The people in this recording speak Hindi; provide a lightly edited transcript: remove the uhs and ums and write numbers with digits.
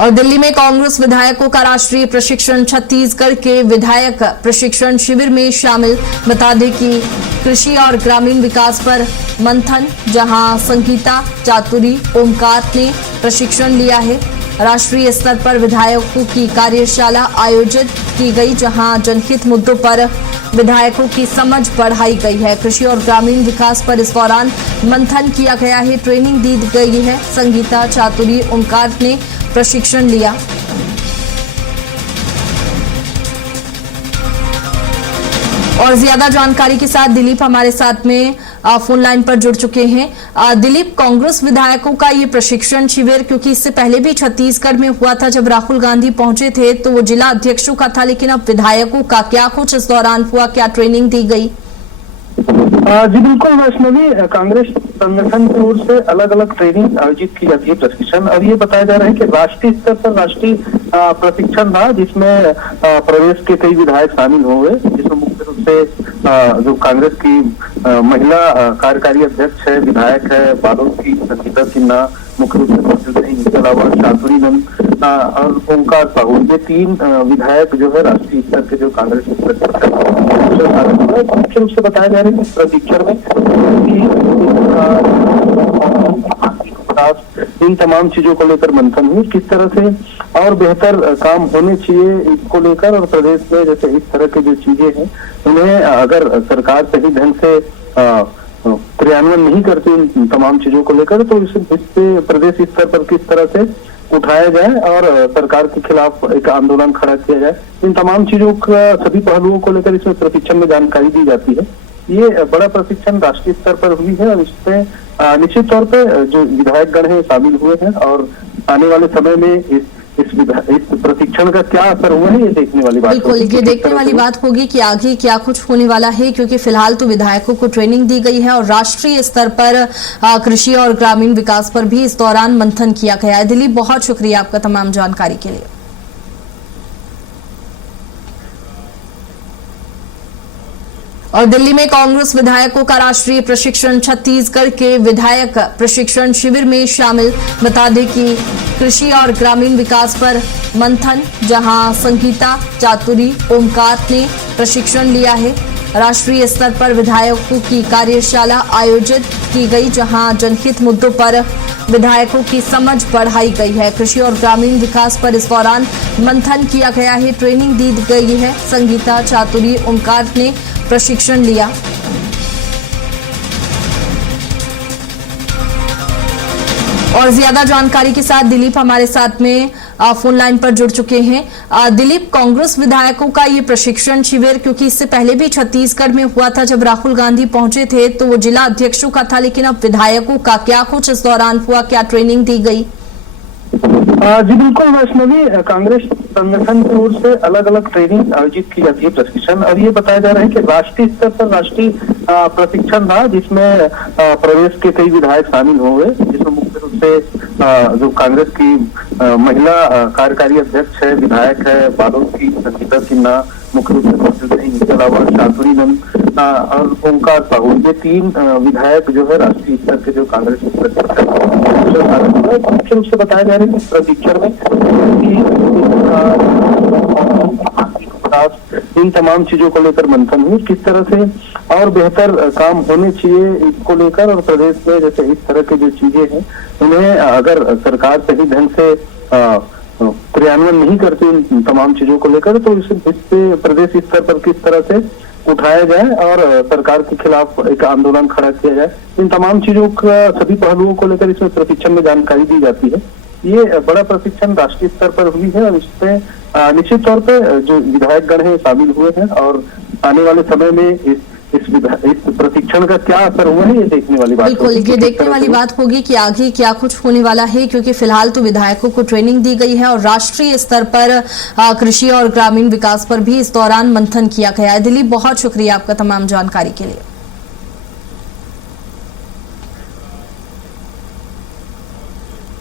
और दिल्ली में कांग्रेस विधायकों का राष्ट्रीय प्रशिक्षण, छत्तीसगढ़ के विधायक प्रशिक्षण शिविर में शामिल। बता दें कि कृषि और ग्रामीण विकास पर मंथन, जहां संगीता, चातुरी, ओमकार ने प्रशिक्षण लिया है। राष्ट्रीय स्तर पर विधायकों की कार्यशाला आयोजित की गई, जहां जनहित मुद्दों पर विधायकों की समझ बढ़ाई गई है। कृषि और ग्रामीण विकास पर इस दौरान मंथन किया गया है, ट्रेनिंग दी गई है। संगीता, चातुरी, ओमकार ने प्रशिक्षण लिया। और ज्यादा जानकारी के साथ दिलीप हमारे साथ में फोन लाइन पर जुड़ चुके हैं। दिलीप, कांग्रेस विधायकों का ये प्रशिक्षण शिविर, क्योंकि इससे पहले भी छत्तीसगढ़ में हुआ था, जब राहुल गांधी पहुंचे थे तो वो जिला अध्यक्षों का था, लेकिन अब विधायकों का क्या कुछ इस दौरान हुआ, क्या ट्रेनिंग दी गई? जी बिल्कुल वैष्णवी, कांग्रेस संगठन की ओर से अलग अलग ट्रेनिंग आयोजित की जाती है, प्रशिक्षण। अब ये बताया जा रहा है कि राष्ट्रीय स्तर पर राष्ट्रीय प्रशिक्षण था, जिसमें प्रदेश के कई विधायक शामिल हुए, जिसमें मुख्य रूप से जो कांग्रेस की महिला कार्यकारी अध्यक्ष है, विधायक है बालोद की संगीता सिन्हा मुख्य रूप से मौजूद रही। इसके अलावा चातुरी नंद और ओमकार साहू, ये तीन विधायक जो है राष्ट्रीय स्तर के जो कांग्रेस मुख्य रूप से बताया जा रहा है कि प्रशिक्षण में इन तमाम चीजों को लेकर मंथन हुई, किस तरह से और बेहतर काम होने चाहिए इसको लेकर। और प्रदेश में जैसे इस तरह की जो चीजें हैं, उन्हें अगर सरकार सही ढंग से क्रियान्वयन नहीं करती इन तमाम चीजों को लेकर, तो इससे प्रदेश स्तर पर किस तरह से उठाया जाए और सरकार के खिलाफ एक आंदोलन खड़ा किया जाए, इन तमाम चीजों का सभी पहलुओं को लेकर इसमें प्रशिक्षण में जानकारी दी जाती है। ये बड़ा प्रशिक्षण राष्ट्रीय स्तर पर हुई है और इसमें निश्चित तौर पर जो विधायक गण है शामिल हुए हैं, और आने वाले समय में इस प्रशिक्षण का क्या असर हुआ है, ये देखने वाली बात। बिल्कुल, ये देखने वाली बात होगी कि आगे क्या कुछ होने वाला है, क्योंकि फिलहाल तो विधायकों को ट्रेनिंग दी गई है और राष्ट्रीय स्तर पर कृषि और ग्रामीण विकास पर भी इस दौरान मंथन किया गया है। दिलीप, बहुत शुक्रिया आपका तमाम जानकारी के लिए। और दिल्ली में कांग्रेस विधायकों का राष्ट्रीय प्रशिक्षण, छत्तीसगढ़ के विधायक प्रशिक्षण शिविर में शामिल। बता दें कि कृषि और ग्रामीण विकास पर मंथन, जहां संगीता, चातुरी, ओमकार ने प्रशिक्षण लिया है। राष्ट्रीय स्तर पर विधायकों की कार्यशाला आयोजित की गई, जहां जनहित मुद्दों पर विधायकों की समझ बढ़ाई गई है। कृषि और ग्रामीण विकास पर इस दौरान मंथन किया गया है, ट्रेनिंग दी गई है। संगीता, चातुरी, ओमकार ने प्रशिक्षण लिया। और ज्यादा जानकारी के साथ दिलीप हमारे साथ में फोन लाइन पर जुड़ चुके हैं। दिलीप, कांग्रेस विधायकों का ये प्रशिक्षण शिविर, क्योंकि इससे पहले भी छत्तीसगढ़ में हुआ था, जब राहुल गांधी पहुंचे थे तो वो जिला अध्यक्षों का था, लेकिन अब विधायकों का क्या कुछ इस दौरान हुआ, क्या ट्रेनिंग दी गई? जी बिल्कुल वैष्णवी, कांग्रेस संगठन की ओर से अलग अलग ट्रेनिंग आयोजित की जाती है, प्रशिक्षण। अब ये बताया जा रहा है कि राष्ट्रीय स्तर पर राष्ट्रीय प्रशिक्षण था, जिसमें प्रदेश के कई विधायक शामिल हुए, जिसमें मुख्य रूप से जो कांग्रेस की महिला कार्यकारी अध्यक्ष है, विधायक है बालोद की संगीता सिन्हा मुख्य रूप से मौजूद रही। इसके अलावा चातुरी नंद और ओमकार साहू, ये तीन विधायक जो है राष्ट्रीय स्तर के जो कांग्रेस मुख्य रूप से बताया जा रहा है कि प्रशिक्षण में इन तमाम चीजों को लेकर मंथन हुई, किस तरह से और बेहतर काम होने चाहिए इसको लेकर। और प्रदेश में जैसे इस तरह की जो चीजें हैं, उन्हें अगर सरकार सही ढंग से क्रियान्वयन नहीं करती इन तमाम चीजों को लेकर, तो इससे प्रदेश स्तर पर किस तरह से उठाया जाए और सरकार के खिलाफ एक आंदोलन खड़ा किया जाए, इन तमाम चीजों का सभी पहलुओं को लेकर इसमें प्रशिक्षण में जानकारी दी जाती है। ये बड़ा प्रशिक्षण राष्ट्रीय स्तर पर हुई है और इसमें निश्चित तौर पर जो विधायक गण है शामिल हुए हैं, और आने वाले समय में इस प्रशिक्षण का क्या असर हुआ है, ये देखने वाली बात। बिल्कुल, ये देखने वाली बात होगी कि आगे क्या कुछ होने वाला है, क्योंकि फिलहाल तो विधायकों को ट्रेनिंग दी गई है और राष्ट्रीय स्तर पर कृषि और ग्रामीण विकास पर भी इस दौरान मंथन किया गया है। दिलीप, बहुत शुक्रिया आपका तमाम जानकारी के लिए।